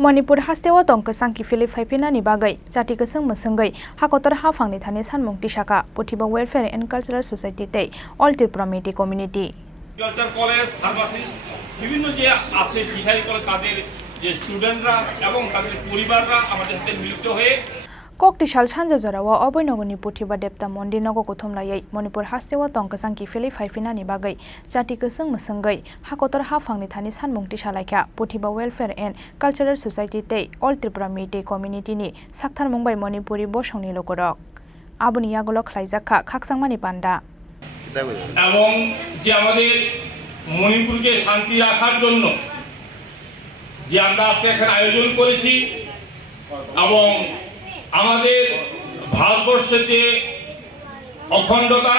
Manipur hastewa Tongkwchang Kiphilwi Phaiphirnani bagwi Chati Kwchung Mwchungkha hakotor hafangni thani sanmung tisaka Pothiba Welfare and Cultural Society tei All Tripura Meiti Community. Culture College, Pharmacist, বিভিন্ন যে আছে Bihari college তাদের যে স্টুডেন্টরা এবং তাদের পরিবাররা আমাদের সাথে মিলিত হয়ে Koktisal Sanja Zorawa Oboinogoni Pothiba Depta Mondi Nogo Kuthumlayai Manipur hastewa Tongkwchang Kiphilwi Phaiphirnani bagwi Chati Kwchung Mwchungkha hakotor hafangni thani sanmung tisalaikha Pothiba Welfare and Cultural Society tei All Tripura Meiti Community ni sakthar mungbai Manipuri Bosongni Lukurok Aboni yagolo khlaijakha Khakchangmani panda এবং যে আমাদের মণিপুরকে শান্তি রাখার জন্য যে আমরা আজকে এখানে আয়োজন করেছি এবং আমাদের ভারতবর্ষের যে অখণ্ডতা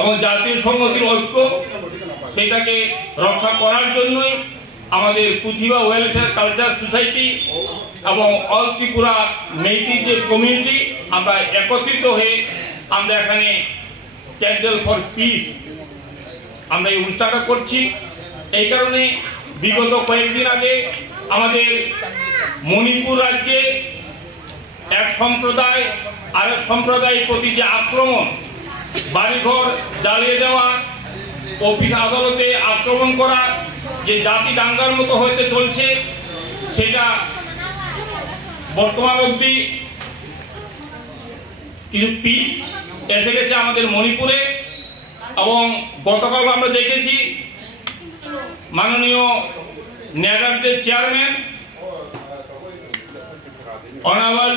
এবং জাতীয় সংহতির ঐক্য সেটাকে রক্ষা করার জন্যই আমাদের পুথিবা ওয়েলফেয়ার কালচার সোসাইটি এবং অল ত্রিপুরা মেইতি যে কমিউনিটি আমরা একত্রিত হয়ে আমরা এখানে ক্যান্ডেল ফর পিস আমরা এই অনুষ্ঠানটা করছি। এই কারণে বিগত কয়েকদিন আগে আমাদের মণিপুর রাজ্যে এক সম্প্রদায় আরেক সম্প্রদায়ের প্রতি যে আক্রমণ, বাড়িঘর জ্বালিয়ে দেওয়া, অফিস আদালতে আক্রমণ করা, যে জাতি দাঙ্গার মতো হতে চলছে সেটা বর্তমান অবধি কিছু পিস এসে গেছে আমাদের মণিপুরে। এবং গতকাল আমরা দেখেছি মাননীয় ন্যাডারদের chairman honourable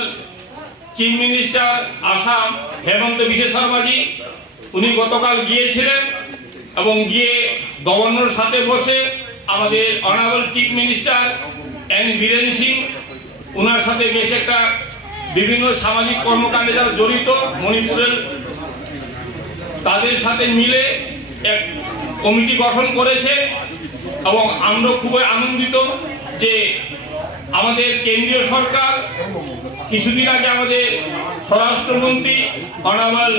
chief minister Assam Himanta Biswa শর্মাজি উনি গতকাল গিয়েছিলেন এবং গিয়ে গভর্নরের সাথে বসে আমাদের honourable chief minister N Biren Singh ওনার সাথে বেশ একটা বিভিন্ন সামাজিক কর্মকাণ্ডে যারা জড়িত মণিপুরের তাদের সাথে মিলে এক কমিটি গঠন করেছে। এবং আমরা খুবই আনন্দিত যে আমাদের কেন্দ্রীয় সরকার কিছুদিন আগে আমাদের স্বরাষ্ট্রমন্ত্রী অনারেবল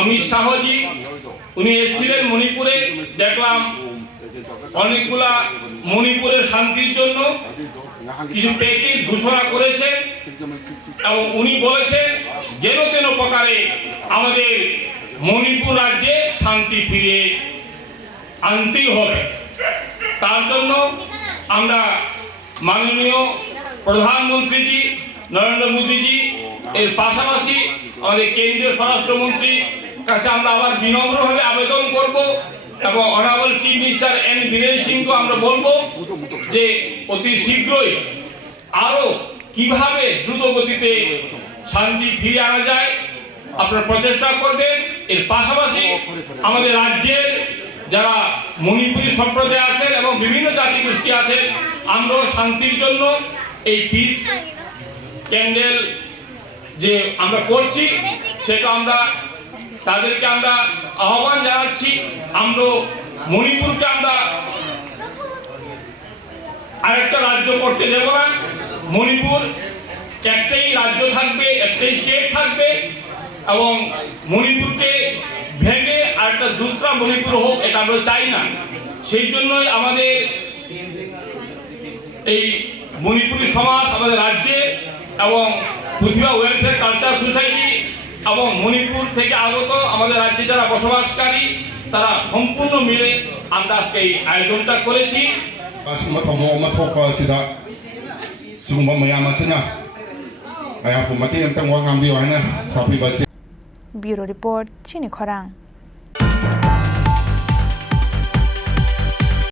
অমিত শাহজি উনি এসেছিলেন মণিপুরে। দেখলাম অনেকগুলা মণিপুরের শান্তির জন্য কিছু প্যাকেজ ঘোষণা করেছে এবং উনি বলেছেন যেন তেন প্রকারে আমাদের মণিপুর রাজ্যে শান্তি ফিরিয়ে আনতেই হবে। তার জন্য আমরা মাননীয় প্রধানমন্ত্রীজি নরেন্দ্র মোদীজি এর পাশাপাশি আমাদের কেন্দ্রীয় স্বরাষ্ট্রমন্ত্রীর কাছে আমরা আবার বিনম্রভাবে আবেদন করব এবং honourable chief minister N Biren সিংকে আমরা বলবো যে অতি শীঘ্রই আরো কিভাবে দ্রুত গতিতে শান্তি ফিরিয়ে আনা যায় আপনারা প্রচেষ্টা করবেন। এর পাশাপাশি আমাদের রাজ্যের যারা মণিপুরী সম্প্রদায় আছেন এবং বিভিন্ন জাতিগোষ্ঠী আছেন আমরাও শান্তির জন্য এই পিস ক্যান্ডেল যে আমরা করছি সেটা আমরা তাদেরকে আমরা আহ্বান জানাচ্ছি। আমরা মণিপুরকে আমরা আরেকটা রাজ্য করতে দেব না। মণিপুর একটাই রাজ্য থাকবে, একটাই স্টেট থাকবে এবং মণিপুরকে ভেঙে আরেকটা দুসরা মণিপুর হোক এটা আমরা চাই না। সেই জন্যই আমাদের এই মণিপুরী সমাজ আমাদের রাজ্যে এবং পুথিবা ওয়েলফেয়ার কালচার সোসাইটি এবং মণিপুর থেকে আগত আমাদের রাজ্যে যারা বসবাসকারী তারা সম্পূর্ণ মিলে আমরা আজকে এই আয়োজনটা করেছি। Bureau Report Chini Khorang